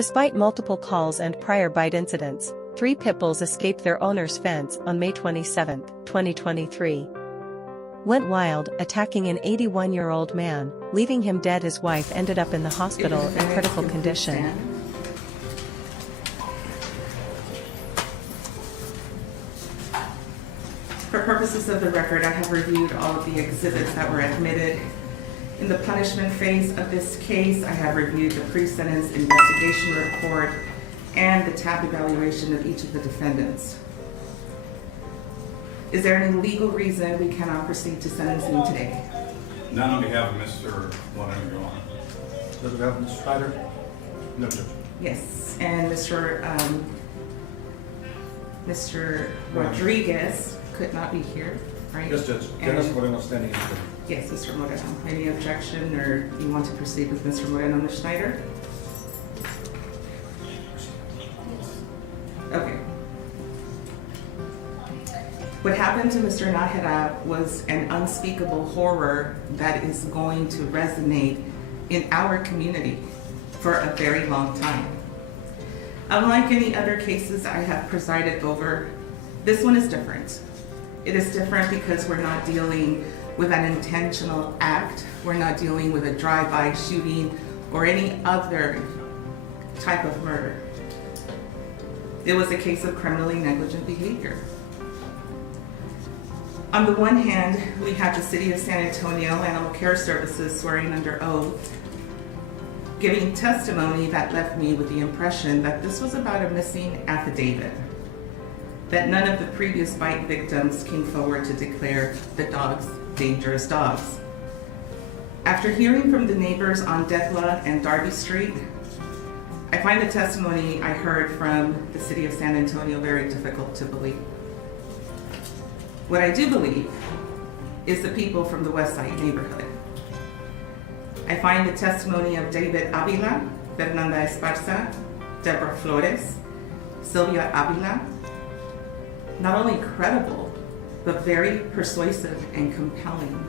Despite multiple calls and prior bite incidents, 3 pit bulls escaped their owner's fence on May 27, 2023. Went wild, attacking an 81-year-old man, leaving him dead. His wife ended up in the hospital in critical condition. For purposes of the record, I have reviewed all of the exhibits that were admitted. In the punishment phase of this case, I have reviewed the pre-sentence investigation report and the TAP evaluation of each of the defendants. Is there any legal reason we cannot proceed to sentencing today? None on behalf of Mr. Moreno, Your Honor. On behalf of Mr. Schnieder? No, Judge. Yes, and Mr. Rodriguez could not be here, right? Yes, Judge. Dennis Moreno standing in the court. Yes, Mr. Moreno. Any objection, or you want to proceed with Mr. Moreno and Ms. Schneider? Okay. What happened to Mr. Najera was an unspeakable horror that is going to resonate in our community for a very long time. Unlike any other cases I have presided over, this one is different. It is different because we're not dealing with an intentional act. We're not dealing with a drive-by shooting or any other type of murder. It was a case of criminally negligent behavior. On the one hand, we had the City of San Antonio Animal Care Services swearing under oath, giving testimony that left me with the impression that this was about a missing affidavit, that none of the previous bite victims came forward to declare the dogs dangerous dogs. After hearing from the neighbors on Velia and Darby Street, I find the testimony I heard from the City of San Antonio very difficult to believe. What I do believe is the people from the West Side neighborhood. I find the testimony of David Avila, Fernanda Esparza, Deborah Flores, Sylvia Avila, not only credible, but very persuasive and compelling.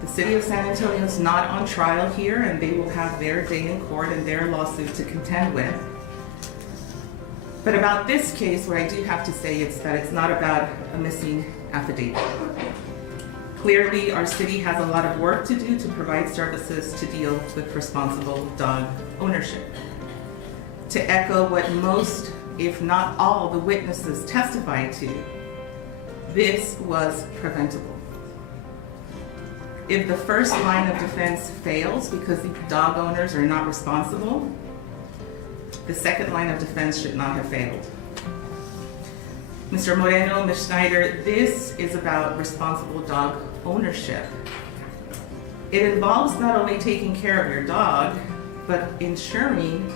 The City of San Antonio is not on trial here, and they will have their day in court and their lawsuit to contend with. But about this case, what I do have to say is that it's not about a missing affidavit. Clearly, our city has a lot of work to do to provide services to deal with responsible dog ownership. To echo what most, if not all, the witnesses testified to, this was preventable. If the first line of defense fails because the dog owners are not responsible, the second line of defense should not have failed. Mr. Moreno, Ms. Schneider, this is about responsible dog ownership. It involves not only taking care of your dog, but ensuring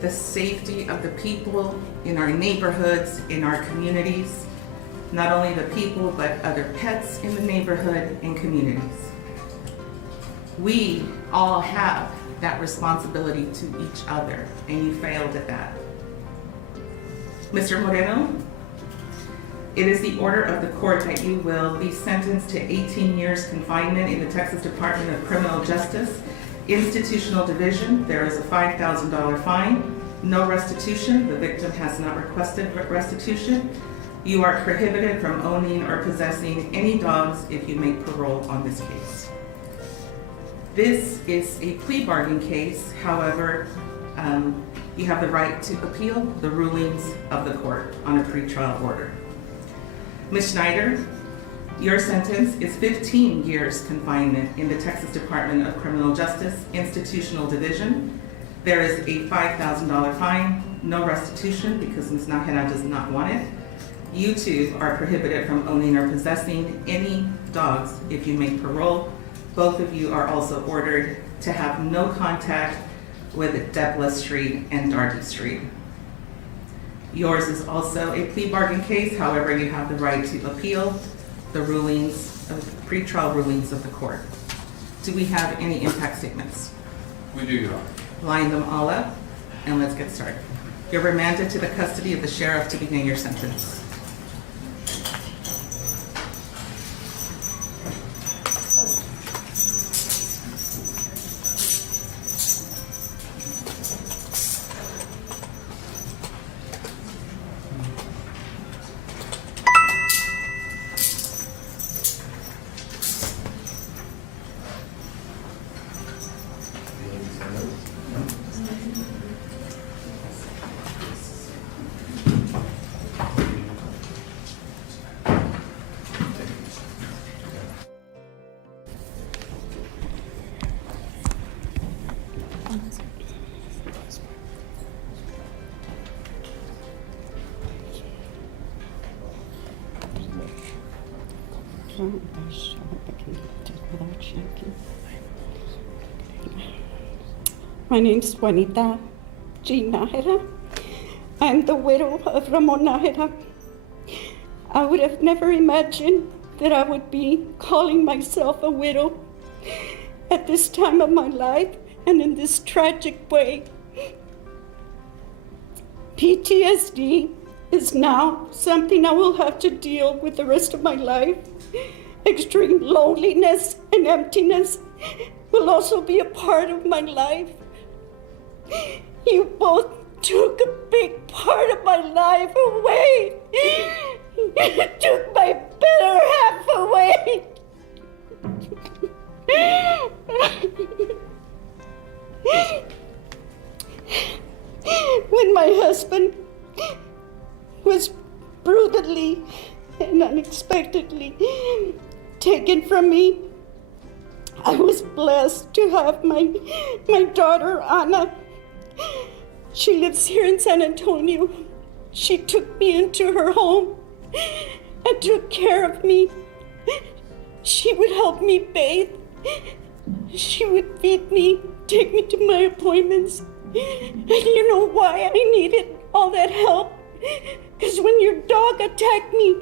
the safety of the people in our neighborhoods, in our communities, not only the people, but other pets in the neighborhood and communities. We all have that responsibility to each other, and you failed at that. Mr. Moreno, it is the order of the court that you will be sentenced to 18 years confinement in the Texas Department of Criminal Justice, Institutional Division. There is a $5,000 fine, no restitution. The victim has not requested restitution. You are prohibited from owning or possessing any dogs if you make parole on this case. This is a plea bargain case. However, you have the right to appeal the rulings of the court on a pretrial order. Ms. Schneider, your sentence is 15 years confinement in the Texas Department of Criminal Justice, Institutional Division. There is a $5,000 fine, no restitution because Ms. Najera does not want it. You too are prohibited from owning or possessing any dogs if you make parole. Both of you are also ordered to have no contact with Velia Street and Darby Street. Yours is also a plea bargain case. However, you have the right to appeal the rulings, pretrial rulings of the court. Do we have any impact statements? We do, Your Honor. Line them all up, and let's get started. You're remanded to the custody of the sheriff to begin your sentence. My name is Juanita G. Najera. I'm the widow of Ramon Najera. I would have never imagined that I would be calling myself a widow at this time of my life and in this tragic way. PTSD is now something I will have to deal with the rest of my life. Extreme loneliness and emptiness will also be a part of my life. You both took a big part of my life away. You took my better half away. When my husband was brutally and unexpectedly taken from me, I was blessed to have my daughter, Ana. She lives here in San Antonio. She took me into her home and took care of me. She would help me bathe. She would feed me, take me to my appointments. And you know why I needed all that help? Because when your dog attacked me,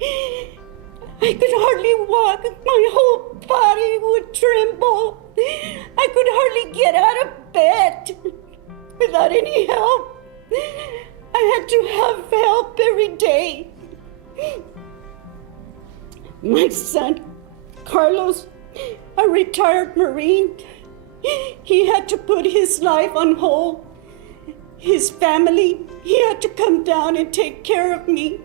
I could hardly walk. My whole body would tremble. I could hardly get out of bed without any help. I had to have help every day. My son, Carlos, a retired Marine, he had to put his life on hold. His family, he had to come down and take care of me.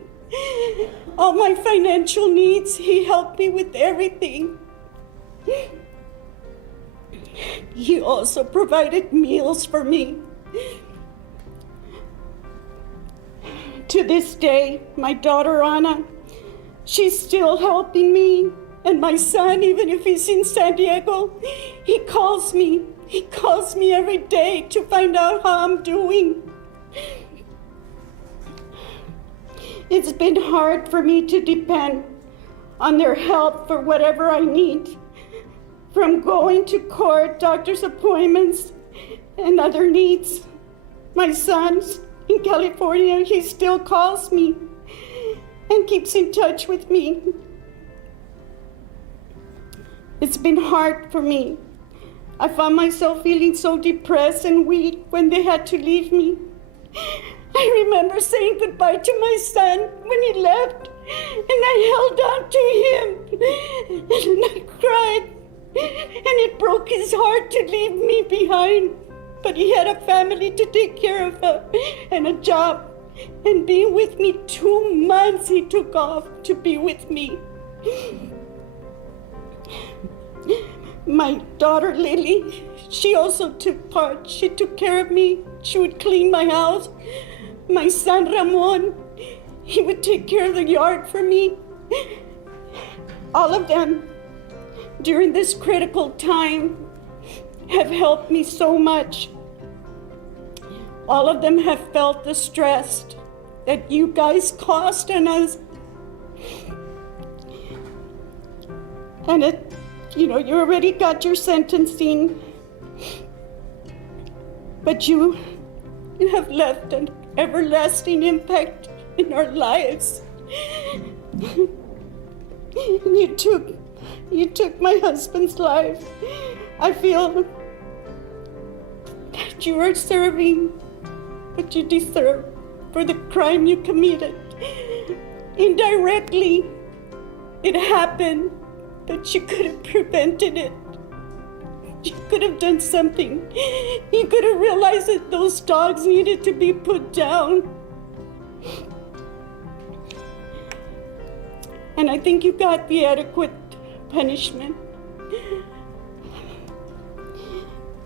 All my financial needs, he helped me with everything. He also provided meals for me. To this day, my daughter Ana, she's still helping me. And my son, even if he's in San Diego, he calls me. He calls me every day to find out how I'm doing. It's been hard for me to depend on their help for whatever I need. From going to court, doctor's appointments, and other needs. My son's in California, he still calls me and keeps in touch with me. It's been hard for me. I found myself feeling so depressed and weak when they had to leave me. I remember saying goodbye to my son when he left, and I held on to him, and I cried, and it broke his heart to leave me behind. But he had a family to take care of and a job, and being with me 2 months he took off to be with me. My daughter Lily, she also took part. She took care of me. She would clean my house. My son Ramon, he would take care of the yard for me. All of them, during this critical time, have helped me so much. All of them have felt the stress that you guys caused on us. And you already got your sentencing, but you have left an everlasting impact in our lives. You took my husband's life. I feel that you are serving what you deserve for the crime you committed. Indirectly, it happened, but you could have prevented it. You could have done something. You could have realized that those dogs needed to be put down. And I think you got the adequate punishment.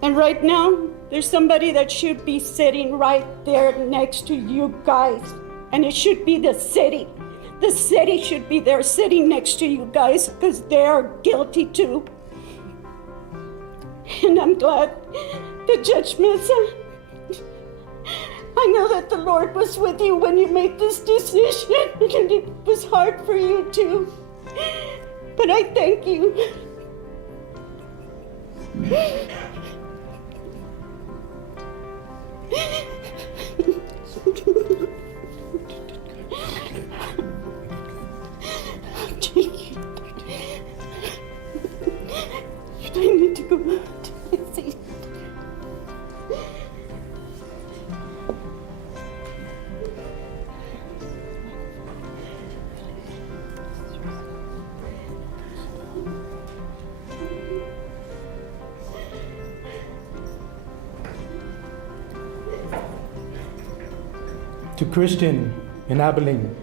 And right now, there's somebody that should be sitting right there next to you guys. And it should be the city. The city should be there sitting next to you guys because they are guilty too. And I'm glad the Judge Meza, I know that the Lord was with you when you made this decision, and it was hard for you too. But I thank you. I need to go out. See. To Christian in Abilene,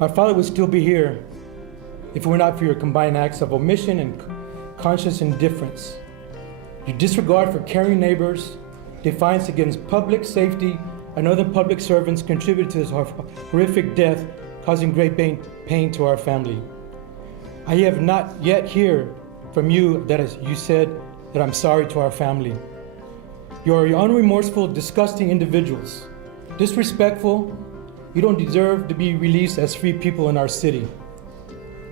our father would still be here if it were not for your combined acts of omission and conscious indifference. Your disregard for caring neighbors, defiance against public safety, and other public servants contributed to this horrific death, causing great pain to our family. I have not yet heard from you that as you said that I'm sorry to our family. You are unremorseful, disgusting individuals. Disrespectful, you don't deserve to be released as free people in our city.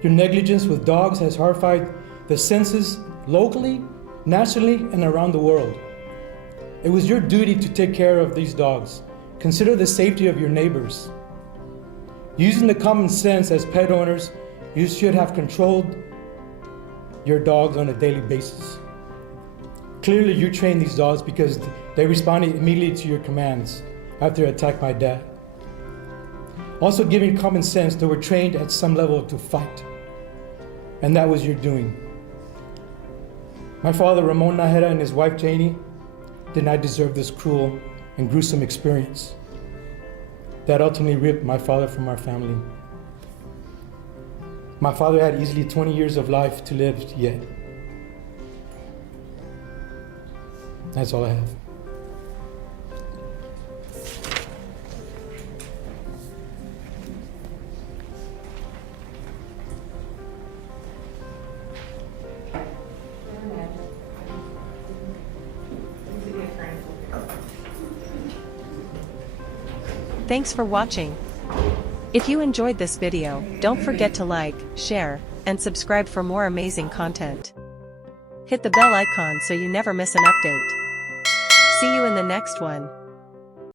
Your negligence with dogs has horrified the senses locally, nationally, and around the world. It was your duty to take care of these dogs. Consider the safety of your neighbors. Using the common sense as pet owners, you should have controlled your dogs on a daily basis. Clearly, you trained these dogs because they responded immediately to your commands after you attacked my dad. Also, given common sense, they were trained at some level to fight. And that was your doing. My father, Ramon Najera, and his wife, Janie, did not deserve this cruel and gruesome experience that ultimately ripped my father from our family. My father had easily 20 years of life to live yet. That's all I have. Thanks for watching. If you enjoyed this video, don't forget to like, share, and subscribe for more amazing content. Hit the bell icon so you never miss an update. See you in the next one.